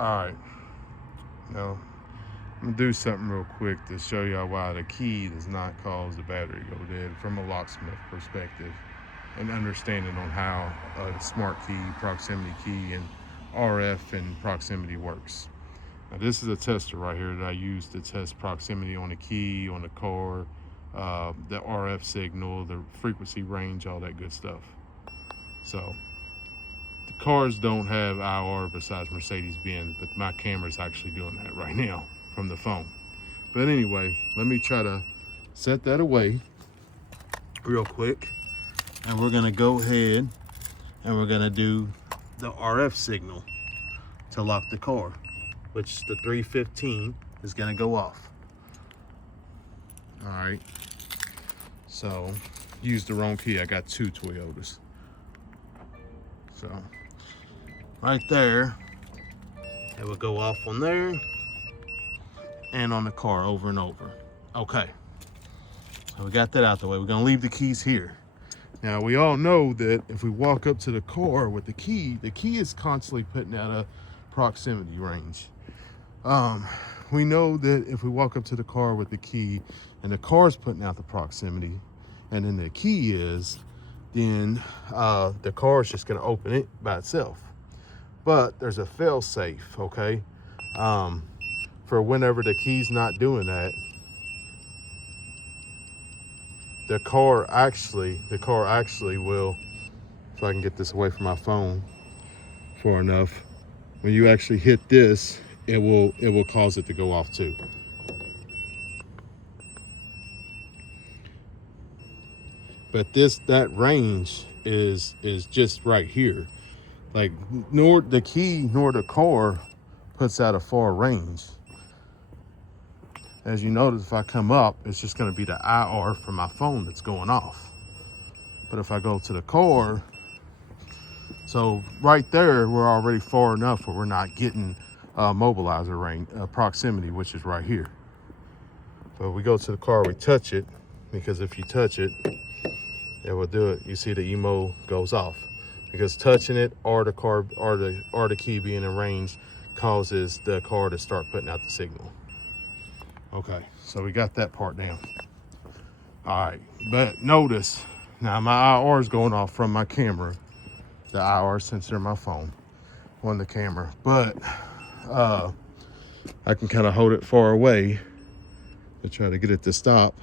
All right, now I'm gonna do something real quick to show y'all why the key does not cause the battery to go dead from a locksmith perspective and understanding on how a smart key, proximity key, and RF and proximity works. Now this is a tester right here that I use to test proximity on the key, on the car, the RF signal, the frequency range, all that good stuff. So the cars don't have IR besides Mercedes-Benz, but my camera's actually doing that right now from the phone. But anyway, let me try to set that away real quick. And we're gonna go ahead and we're gonna do the RF signal to lock the car, which the 315 is gonna go off. All right, so used the wrong key. I got two Toyotas. So right there, it will go off on there and on the car over and over. Okay, so we got that out the way. We're gonna leave the keys here. Now we all know that if we walk up to the car with the key is constantly putting out a proximity range. We know that if we walk up to the car with the key and the car's putting out the proximity and then the key is, then the car is just gonna open it by itself. But there's a fail safe, okay? For whenever the key's not doing that, the car actually will, if I can get this away from my phone far enough, when you actually hit this, it will cause it to go off too. But that range is just right here. Like nor the key nor the car puts out a far range. As you notice, if I come up, it's just gonna be the IR from my phone that's going off. But if I go to the car, so right there, we're already far enough where we're not getting mobilizer range, proximity, which is right here. So we go to the car, we touch it, because if you touch it, it will do it. You see the emo goes off because touching it or the car or the key being in range causes the car to start putting out the signal. Okay, so we got that part down. All right, but notice now my IR is going off from my camera, the IR sensor in my phone on the camera, but I can kind of hold it far away to try to get it to stop.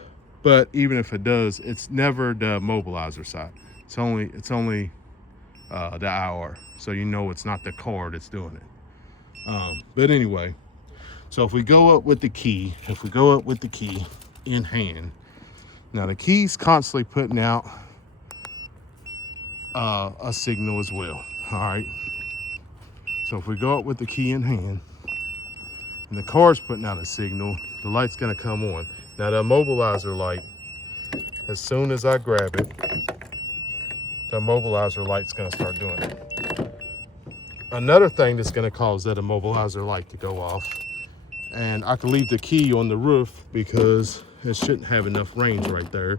But even if it does, it's never the mobilizer side. It's only the IR, so you know it's not the car that's doing it. But anyway. So if we go up with the key, in hand, now the key's constantly putting out a signal as well, all right? So if we go up with the key in hand, and the car's putting out a signal, the light's gonna come on. Now the immobilizer light, as soon as I grab it, the immobilizer light's gonna start doing it. Another thing that's gonna cause that immobilizer light to go off, and I can leave the key on the roof because it shouldn't have enough range right there.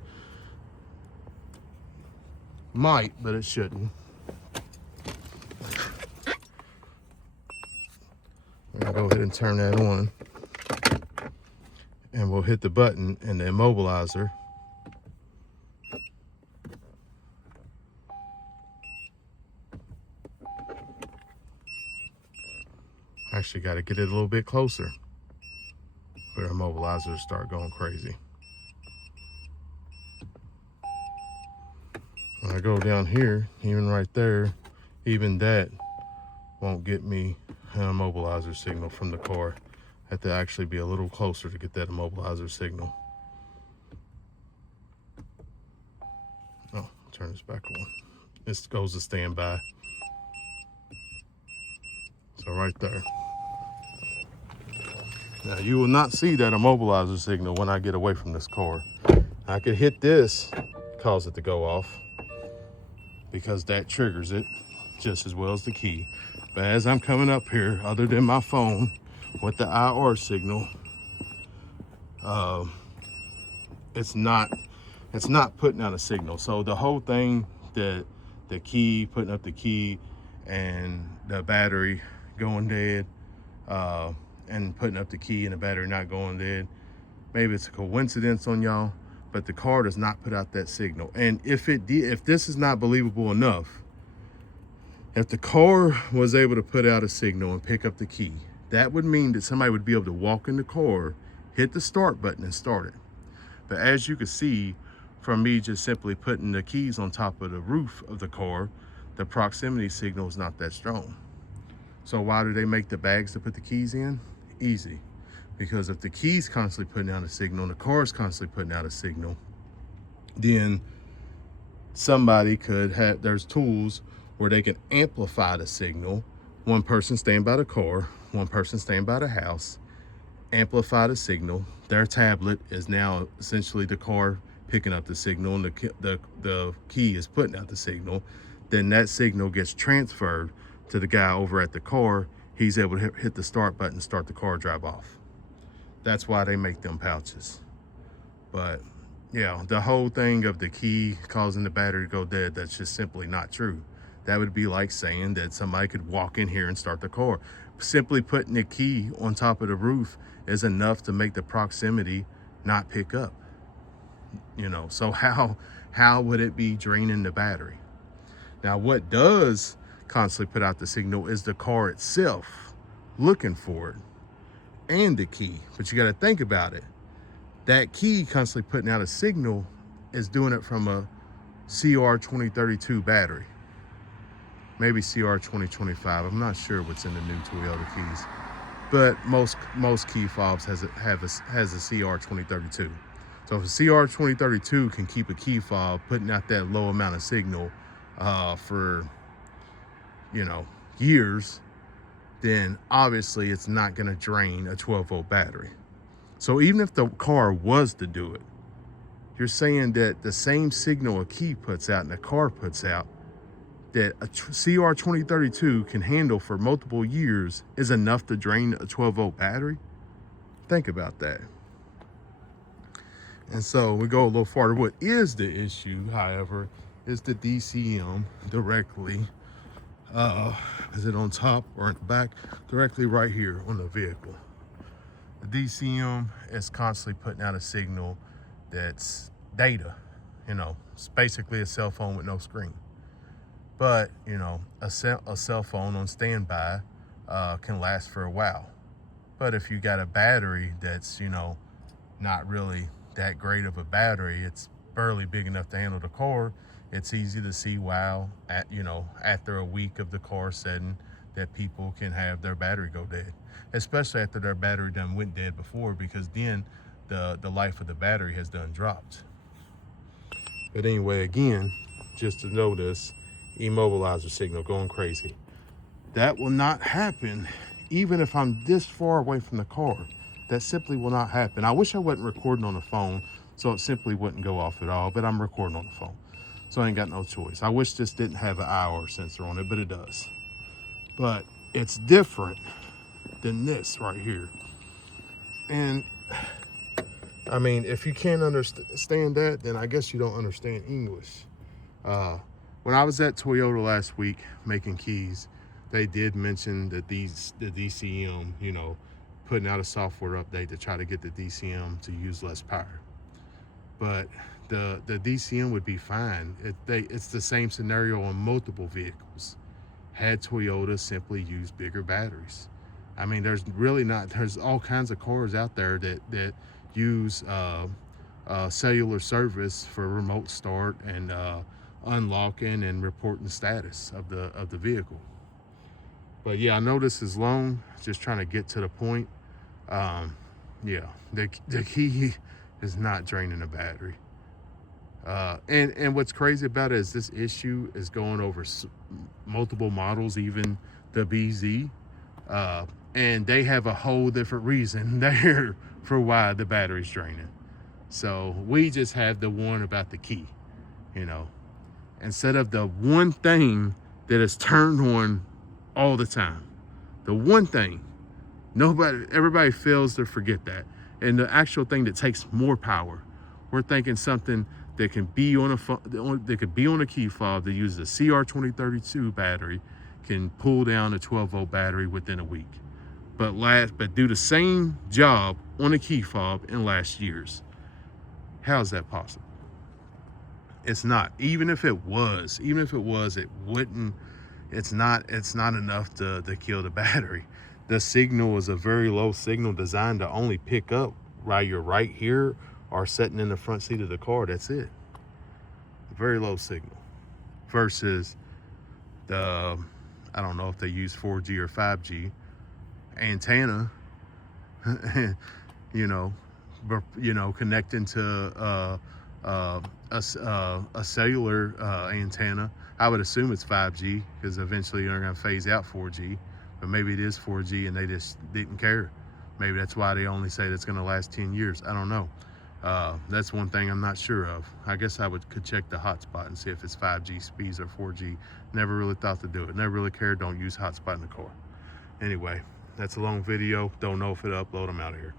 Might, but it shouldn't. I'm gonna go ahead and turn that on. And we'll hit the button and the immobilizer. Actually gotta get it a little bit closer for the immobilizer to start going crazy. When I go down here, even right there, even that won't get me an immobilizer signal from the car. I have to actually be a little closer to get that immobilizer signal. Oh, turn this back on. This goes to standby. So right there. Now you will not see that immobilizer signal when I get away from this car. I could hit this, cause it to go off, because that triggers it just as well as the key. But as I'm coming up here, other than my phone with the IR signal, it's not putting out a signal. So the whole thing, that the key, putting up the key and the battery going dead, and putting up the key and the battery not going dead. Maybe it's a coincidence on y'all, but the car does not put out that signal. And if it did, if this is not believable enough, if the car was able to put out a signal and pick up the key, that would mean that somebody would be able to walk in the car, hit the start button and start it. But as you can see from me just simply putting the keys on top of the roof of the car, the proximity signal is not that strong. So why do they make the bags to put the keys in? Easy. Because if the key's constantly putting out a signal and the car's constantly putting out a signal, then somebody could have, there's tools where they can amplify the signal. One person staying by the car, one person staying by the house, amplify the signal. Their tablet is now essentially the car picking up the signal, and the key is putting out the signal. Then that signal gets transferred to the guy over at the car. He's able to hit the start button, start the car, drive off. That's why they make them pouches. But yeah, the whole thing of the key causing the battery to go dead, that's just simply not true. That would be like saying that somebody could walk in here and start the car. Simply putting the key on top of the roof is enough to make the proximity not pick up. You know, so how would it be draining the battery? Now, what does constantly put out the signal is the car itself looking for it and the key. But you got to think about it. That key constantly putting out a signal is doing it from a CR2032 battery. Maybe CR2025. I'm not sure what's in the new Toyota keys, but most key fobs has a CR2032. So if a CR2032 can keep a key fob putting out that low amount of signal for, you know, years, then obviously it's not going to drain a 12-volt battery. So even if the car was to do it, you're saying that the same signal a key puts out and a car puts out, that a CR2032 can handle for multiple years is enough to drain a 12-volt battery? Think about that. And so we go a little farther. What is the issue, however, is the DCM directly. Is it on top or in the back? Directly right here on the vehicle. The DCM is constantly putting out a signal that's data. You know, it's basically a cell phone with no screen. But, you know, a cell phone on standby can last for a while. But if you got a battery that's, you know, not really that great of a battery, it's barely big enough to handle the car, it's easy to see why, after a week of the car setting, that people can have their battery go dead. Especially after their battery done went dead before, because then the life of the battery has done dropped. But anyway, again, just to notice, immobilizer signal going crazy. That will not happen even if I'm this far away from the car. That simply will not happen. I wish I wasn't recording on the phone, so it simply wouldn't go off at all, but I'm recording on the phone, so I ain't got no choice. I wish this didn't have an hour sensor on it, but it does. But it's different than this right here. And I mean, if you can't understand that, then I guess you don't understand English. When I was at Toyota last week making keys, they did mention that the DCM, you know, putting out a software update to try to get the DCM to use less power. But the DCM would be fine. It's the same scenario on multiple vehicles. Had Toyota simply used bigger batteries. I mean, there's all kinds of cars out there that use cellular service for remote start and unlocking and reporting the status of the vehicle. But yeah, I know this is long, just trying to get to the point. Yeah, the key is not draining the battery. And what's crazy about it is this issue is going over multiple models, even the BZ. And they have a whole different reason there for why the battery's draining. So we just have the one about the key, you know, instead of the one thing that is turned on all the time. The one thing, everybody fails to forget that. And the actual thing that takes more power, we're thinking something that can be on a key fob that uses a CR2032 battery, can pull down a 12-volt battery within a week. but do the same job on a key fob in last year's. How is that possible? It's not. Even if it was, it wouldn't. It's not enough to kill the battery. The signal is a very low signal designed to only pick up while you're right here or sitting in the front seat of the car. That's it. Very low signal. Versus the, I don't know if they use 4G or 5G antenna, connecting to a cellular antenna. I would assume it's 5G because eventually they're going to phase out 4G, but maybe it is 4G and they just didn't care. Maybe that's why they only say that's going to last 10 years. I don't know. That's one thing I'm not sure of. I guess I could check the hotspot and see if it's 5G speeds or 4G. Never really thought to do it. Never really cared. Don't use hotspot in the car. Anyway, that's a long video. Don't know if it'll upload. I'm out of here.